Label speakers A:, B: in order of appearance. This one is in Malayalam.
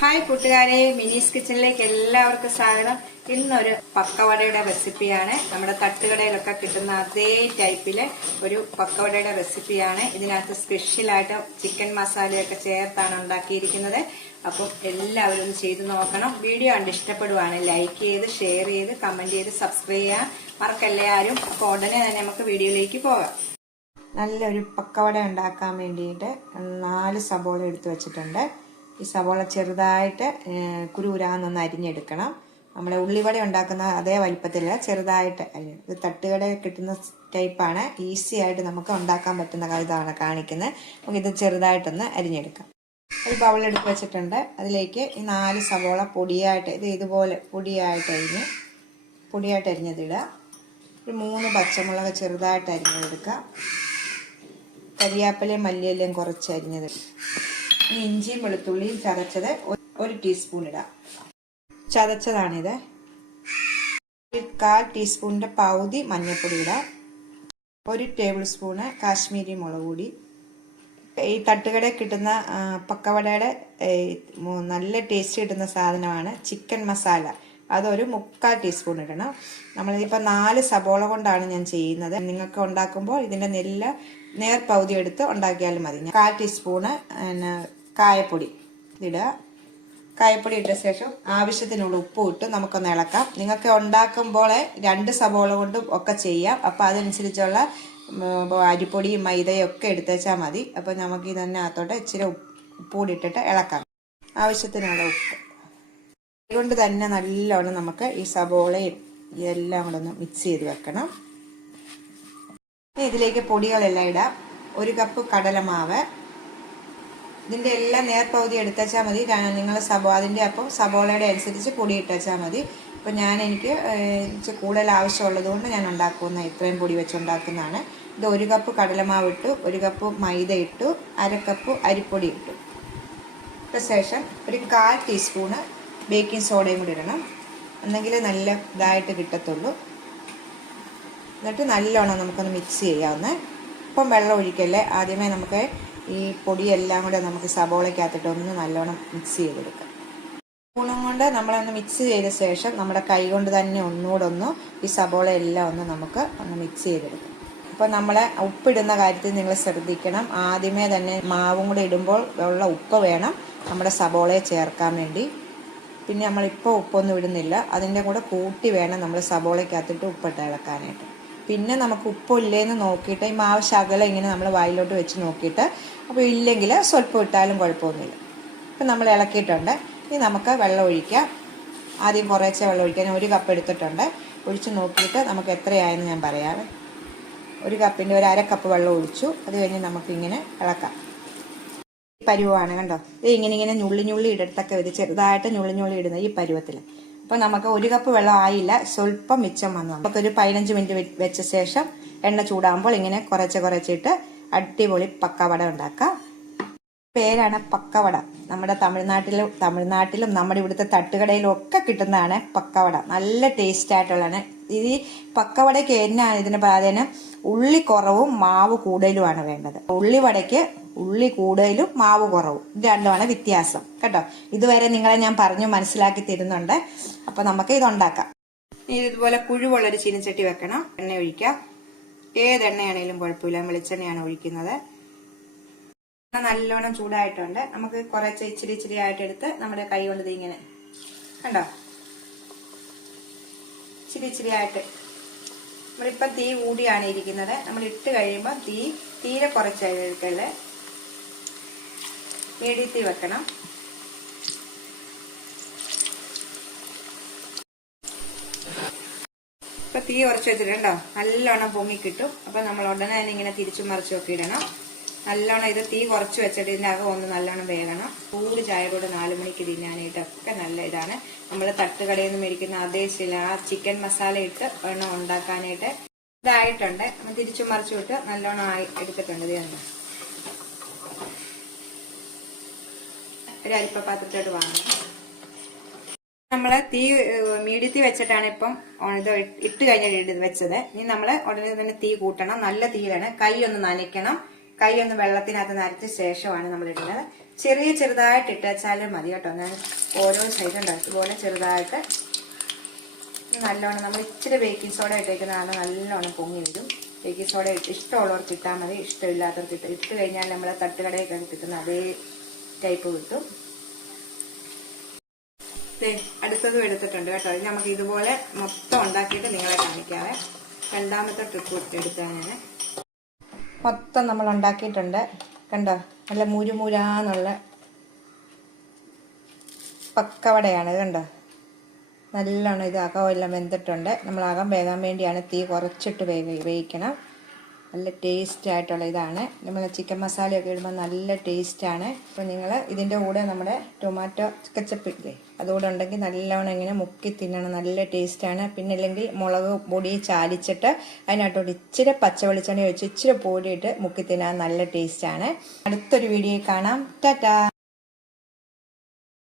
A: ഹായ് കൂട്ടുകാരെ മിനീസ് കിച്ചണിലേക്ക് എല്ലാവർക്കും സ്വാഗതം. ഇന്നൊരു പക്കവടയുടെ റെസിപ്പിയാണ്. നമ്മുടെ തട്ടുകടയിലൊക്കെ കിട്ടുന്ന അതേ ടൈപ്പിലെ ഒരു പക്കവടയുടെ റെസിപ്പിയാണ്. ഇതിനകത്ത് സ്പെഷ്യലായിട്ട് ചിക്കൻ മസാലയൊക്കെ ചേർത്താണ് ഉണ്ടാക്കിയിരിക്കുന്നത്. അപ്പം എല്ലാവരും ഒന്ന് ചെയ്ത് നോക്കണം. വീഡിയോ കണ്ട് ഇഷ്ടപ്പെടുവാണ് ലൈക്ക് ചെയ്ത് ഷെയർ ചെയ്ത് കമന്റ് ചെയ്ത് സബ്സ്ക്രൈബ് ചെയ്യാൻ മറക്കല്ലേ ആരും. അപ്പോൾ ഉടനെ തന്നെ നമുക്ക് വീഡിയോയിലേക്ക് പോകാം. നല്ലൊരു പക്കവട ഉണ്ടാക്കാൻ വേണ്ടിയിട്ട് നാല് സബോള എടുത്തു വെച്ചിട്ടുണ്ട്. ഈ സവോള ചെറുതായിട്ട് കുരുകുരാന്നൊന്ന് അരിഞ്ഞെടുക്കണം. നമ്മുടെ ഉള്ളിവട ഉണ്ടാക്കുന്ന അതേ വലിപ്പത്തിൽ ചെറുതായിട്ട് ഇത് തട്ടുകടയിൽ കിട്ടുന്ന ടൈപ്പാണ്. ഈസി ആയിട്ട് നമുക്ക് ഉണ്ടാക്കാൻ പറ്റുന്ന ഇതാണ് കാണിക്കുന്നത്. നമുക്ക് ഇത് ചെറുതായിട്ടൊന്ന് അരിഞ്ഞെടുക്കാം. ഒരു ബൗൾ എടുത്ത് വെച്ചിട്ടുണ്ട്. അതിലേക്ക് ഈ നാല് സവോള പൊടിയായിട്ട് ഇത് ഇതുപോലെ പൊടിയായിട്ട് അരിഞ്ഞ് പൊടിയായിട്ട് അരിഞ്ഞതിടുക ഒരു മൂന്ന് പച്ചമുളക് ചെറുതായിട്ട് അരിഞ്ഞെടുക്കുക കരിയാപ്പലയും മല്ലിയിലയും കുറച്ച് അരിഞ്ഞത് ഇനി ഇഞ്ചിയും വെളുത്തുള്ളിയും ചതച്ചത് ഒരു ടീസ്പൂൺ ഇടാം. ചതച്ചതാണിത്. കാൽ ടീസ്പൂണിന്റെ പകുതി മഞ്ഞൾപ്പൊടി ഇടാം. ഒരു ടേബിൾ സ്പൂണ് കാശ്മീരി മുളക് പൊടി. ഈ തട്ടുകടയിൽ കിട്ടുന്ന പക്കവടയുടെ നല്ല ടേസ്റ്റ് കിട്ടുന്ന സാധനമാണ് ചിക്കൻ മസാല. അതൊരു മുക്കാൽ ടീസ്പൂൺ ഇടണം. നമ്മളിപ്പോൾ നാല് സബോള കൊണ്ടാണ് ഞാൻ ചെയ്യുന്നത്. നിങ്ങൾക്ക് ഉണ്ടാക്കുമ്പോൾ ഇതിന്റെ നെല്ല് നേർ പകുതി എടുത്ത് ഉണ്ടാക്കിയാലും മതി. കാൽ ടീസ്പൂണ് കായപ്പൊടി ഇതിടുക കായപ്പൊടി ഇട്ട ശേഷം ആവശ്യത്തിനുള്ള ഉപ്പ് ഇട്ട് നമുക്കൊന്ന് ഇളക്കാം. നിങ്ങൾക്ക് ഉണ്ടാക്കുമ്പോൾ രണ്ട് സബോള കൊണ്ടും ഒക്കെ ചെയ്യാം. അപ്പോൾ അതനുസരിച്ചുള്ള അരിപ്പൊടിയും മൈദയും ഒക്കെ എടുത്തേച്ചാൽ മതി. അപ്പോൾ നമുക്ക് ഇതന്നെ അകത്തോട്ട് ഇച്ചിരി ഉപ്പ് ഉപ്പ് കൂടി ഇട്ടിട്ട് ഇളക്കാം. ആവശ്യത്തിനുള്ള ഉപ്പ്. അതുകൊണ്ട് തന്നെ നല്ലോണം നമുക്ക് ഈ സബോളയും ഇതെല്ലാം കൂടെ ഒന്ന് മിക്സ് ചെയ്ത് വെക്കണം. ഇതിലേക്ക് പൊടികളെല്ലാം ഇടാം. ഒരു കപ്പ് കടലമാവ് ഇതിന്റെ എല്ലാം നേർപകുതി എടുത്തച്ചാൽ മതി. നിങ്ങൾ സബോ അതിന്റെ അപ്പം സബോളയുടെ അനുസരിച്ച് പൊടി ഇട്ടച്ചാൽ മതി. അപ്പോൾ ഞാൻ എനിക്ക് ഇച്ചിരി കൂടുതൽ ആവശ്യമുള്ളത് കൊണ്ട് ഞാൻ ഉണ്ടാക്കുന്ന ഇത്രയും പൊടി വെച്ച് ഉണ്ടാക്കുന്നതാണ്. ഇത് ഒരു കപ്പ് കടലമാവ് ഇട്ടു ഒരു കപ്പ് മൈദ ഇട്ടു അര കപ്പ് അരിപ്പൊടി ഇട്ടു. ഇട്ട ശേഷം ഒരു കാൽ ടീസ്പൂണ് ബേക്കിംഗ് സോഡയും കൂടി ഇടണം. എന്നെങ്കിൽ നല്ല ഇതായിട്ട് കിട്ടത്തുള്ളൂ. എന്നിട്ട് നല്ലോണം നമുക്കൊന്ന് മിക്സ് ചെയ്യാവുന്നേ. ഇപ്പം വെള്ളം ഒഴിക്കല്ലേ? ആദ്യമേ നമുക്ക് ഈ പൊടിയെല്ലാം കൂടെ നമുക്ക് സബോളയ്ക്കകത്തിട്ട് ഒന്ന് നല്ലോണം മിക്സ് ചെയ്തെടുക്കാം. സ്പൂണും കൊണ്ട് നമ്മളൊന്ന് മിക്സ് ചെയ്ത ശേഷം നമ്മുടെ കൈ കൊണ്ട് തന്നെ ഒന്നുകൂടെ ഒന്ന് ഈ സബോള എല്ലാം ഒന്ന് നമുക്ക് ഒന്ന് മിക്സ് ചെയ്തെടുക്കാം. അപ്പോൾ നമ്മൾ ഉപ്പിടുന്ന കാര്യത്തിൽ നിങ്ങൾ ശ്രദ്ധിക്കണം. ആദ്യമേ തന്നെ മാവും കൂടെ ഇടുമ്പോൾ ഉള്ള ഉപ്പ് വേണം നമ്മുടെ സബോളയെ ചേർക്കാൻ വേണ്ടി. പിന്നെ നമ്മളിപ്പോൾ ഉപ്പൊന്നും ഇടുന്നില്ല. അതിന്റെ കൂടെ കൂട്ടി വേണം നമ്മൾ സബോളയ്ക്കകത്തിട്ട് ഉപ്പിട്ട് ഇളക്കാനായിട്ട്. പിന്നെ നമുക്ക് ഉപ്പില്ലേന്ന് നോക്കിയിട്ട് ഈ മാവ് ശകലം ഇങ്ങനെ നമ്മൾ വായിലോട്ട് വെച്ച് നോക്കിയിട്ട് അപ്പോൾ ഇല്ലെങ്കിൽ സ്വല്പം ഇട്ടാലും കുഴപ്പമൊന്നുമില്ല. ഇപ്പം നമ്മൾ ഇളക്കിയിട്ടുണ്ട്. ഇനി നമുക്ക് വെള്ളം ഒഴിക്കാം. ആദ്യം കുറേശ്ശെ വെള്ളം ഒഴിക്കാൻ ഒരു കപ്പ് എടുത്തിട്ടുണ്ട്. ഒഴിച്ച് നോക്കിയിട്ട് നമുക്ക് എത്രയായെന്ന് ഞാൻ പറയാം ഒരു കപ്പിന്റെ ഒരു അര കപ്പ് വെള്ളം ഒഴിച്ചു. അത് കഴിഞ്ഞ് നമുക്കിങ്ങനെ ഇളക്കാം. പരുവമാണ് കണ്ടോ? ഇത് ഇങ്ങനെ ഇങ്ങനെ ഞുള്ളി ഞുള്ളി ഇടത്തൊക്കെ ഇത് ചെറുതായിട്ട് ഞുള്ളി ഞുള്ളി ഇടുന്ന ഈ പരുവത്തിൽ അപ്പം നമുക്ക് ഒരു കപ്പ് വെള്ളം ആയില്ല സ്വല്പം മിച്ചം വന്നു. നമുക്കൊരു പതിനഞ്ച് മിനിറ്റ് വെച്ച ശേഷം എണ്ണ ചൂടാകുമ്പോൾ ഇങ്ങനെ കുറച്ച് കുറച്ചിട്ട് അടിപൊളി പക്കവട ഉണ്ടാക്കാം. പേരാണ് പക്കവട. നമ്മുടെ തമിഴ്നാട്ടിലും തമിഴ്നാട്ടിലും നമ്മുടെ ഇവിടുത്തെ തട്ടുകടയിലും ഒക്കെ കിട്ടുന്നതാണ് പക്കവട. നല്ല ടേസ്റ്റ് ആയിട്ടുള്ളതാണ്. ഇത് ഈ പക്കവടയ്ക്ക് എന്നാണ് ഇതിന് പ്രാധാന്യം? ഉള്ളി കുറവും മാവ് കൂടുതലുമാണ് വേണ്ടത്. ഉള്ളി വടയ്ക്ക് ഉള്ളി കൂടുതലും മാവ് കുറവും. രണ്ടുമാണ് വ്യത്യാസം. കേട്ടോ? ഇതുവരെ നിങ്ങളെ ഞാൻ പറഞ്ഞു മനസ്സിലാക്കി തരുന്നുണ്ട്. അപ്പൊ നമുക്ക് ഇത് ഉണ്ടാക്കാം ഇനി ഇതുപോലെ കുഴിവുള്ളൊരു ചീനച്ചട്ടി വെക്കണം. എണ്ണ ഒഴിക്കാം ഏത് എണ്ണയാണെങ്കിലും കുഴപ്പമില്ല. വെളിച്ചെണ്ണയാണ് ഒഴിക്കുന്നത്. നല്ലോണം ചൂടായിട്ടുണ്ട്. നമുക്ക് കുറച്ച് ഇച്ചിരി ഇച്ചിരി ആയിട്ട് എടുത്ത് നമ്മുടെ കൈ കൊണ്ട് ഇങ്ങനെ കണ്ടോ? ഇച്ചിരി ഇച്ചിരി ആയിട്ട്. നമ്മളിപ്പം തീ കൂടിയാണ് ഇരിക്കുന്നത്. നമ്മൾ ഇട്ട് കഴിയുമ്പോൾ തീ തീരെ കുറച്ച് എടുക്കല്ലേ മീഡിയത്തിൽ വെക്കണം. ഇപ്പൊ തീ ഉറച്ചു വെച്ചിട്ടുണ്ടോ നല്ലോണം പൊങ്ങി കിട്ടും അപ്പൊ നമ്മൾ ഉടനെ തന്നെ ഇങ്ങനെ തിരിച്ചു മറിച്ചും നോക്കി ഇടണം നല്ലോണം ഇത് തീ കുറച്ച് വെച്ചിട്ട് ഇതിന്റെ അകം ഒന്ന് നല്ലോണം വേകണം. ചൂട് ചായയോട് നാല് മണിക്ക് തിന്നാനായിട്ടൊക്കെ നല്ല ഇതാണ്. നമ്മൾ തട്ടുകടയിൽ നിന്ന് മേടിക്കുന്ന അതേ ശില ആ ചിക്കൻ മസാല ഇട്ട് വേണം ഉണ്ടാക്കാനായിട്ട്. ഇതായിട്ടുണ്ട്. തിരിച്ചു മറിച്ചു വിട്ട് നല്ലോണം ആയി എടുത്തിട്ടുണ്ട്. ഇത് ഒരു അരിപ്പ പാത്രത്തിലോട്ട് വാങ്ങണം. നമ്മൾ തീ മീഡിയത്തിൽ വെച്ചിട്ടാണ് ഇപ്പം ഇത് ഇട്ട് കഴിഞ്ഞിട്ട് വെച്ചത്. ഇനി നമ്മൾ ഉടനെ തന്നെ തീ കൂട്ടണം. നല്ല തീയിലാണ് കൈ ഒന്ന് നനയ്ക്കണം. കൈ ഒന്ന് വെള്ളത്തിനകത്ത് നനച്ച ശേഷമാണ് നമ്മൾ ഇടുന്നത്. ചെറിയ ചെറുതായിട്ട് ഇട്ടാലും മതി കേട്ടോ. ഞാൻ ഓരോ സൈഡും പോലെ ചെറുതായിട്ട് നല്ലോണം നമ്മൾ ഇച്ചിരി ബേക്കിംഗ് സോഡ ഇട്ടേക്കുന്നതാണ് നല്ലോണം പൊങ്ങി വരും. ബേക്കിംഗ് സോഡ ഇഷ്ടമുള്ളവർക്ക് ഇട്ടാൽ മതി. ഇഷ്ടമില്ലാത്തവർക്ക് ഇട്ട് ഇട്ട് കഴിഞ്ഞാൽ നമ്മളെ തട്ടുകടയൊക്കെ കിട്ടുന്ന അതേ ടൈപ്പ് കിട്ടും. അടുത്തതും എടുത്തിട്ടുണ്ട് കേട്ടോ. നമുക്ക് ഇതുപോലെ മൊത്തം ഉണ്ടാക്കിയിട്ട് നിങ്ങളെ കാണിക്കാവേ. രണ്ടാമത്തെ ട്രിപ്പ് എടുത്താൽ ഞാൻ മൊത്തം നമ്മൾ ഉണ്ടാക്കിയിട്ടുണ്ട്. കണ്ടോ? നല്ല മുരുമുരാന്നുള്ള പക്കവടയാണ് ഇത് കണ്ടോ? നല്ലോണം ഇത് അകമെല്ലാം വെന്തിട്ടുണ്ട്. നമ്മൾ അകം വേകാൻ വേണ്ടിയാണ് തീ കുറച്ചിട്ട് വേവ വേവിക്കണം. നല്ല ടേസ്റ്റ് ആയിട്ടുള്ള ഇതാണ്. നമ്മൾ ചിക്കൻ മസാലയൊക്കെ ഇടുമ്പോൾ നല്ല ടേസ്റ്റാണ് അപ്പോൾ നിങ്ങൾ ഇതിന്റെ കൂടെ നമ്മുടെ ടൊമാറ്റോ കച്ചപ്പ് ഇല്ലേ അതുകൂടെ ഉണ്ടെങ്കിൽ നല്ലവണ്ണം ഇങ്ങനെ മുക്കി തിന്നണം. നല്ല ടേസ്റ്റാണ് പിന്നെ ഇല്ലെങ്കിൽ മുളക് പൊടി ചാലിച്ചിട്ട് അതിനകത്തോട്ട് ഇച്ചിരി പച്ചവെളിച്ചെണ്ണ ഒഴിച്ച് ഇച്ചിരി പൊടിയിട്ട് മുക്കി തിന്നാൻ നല്ല ടേസ്റ്റാണ് അടുത്തൊരു വീഡിയോ കാണാം. ടാറ്റാ!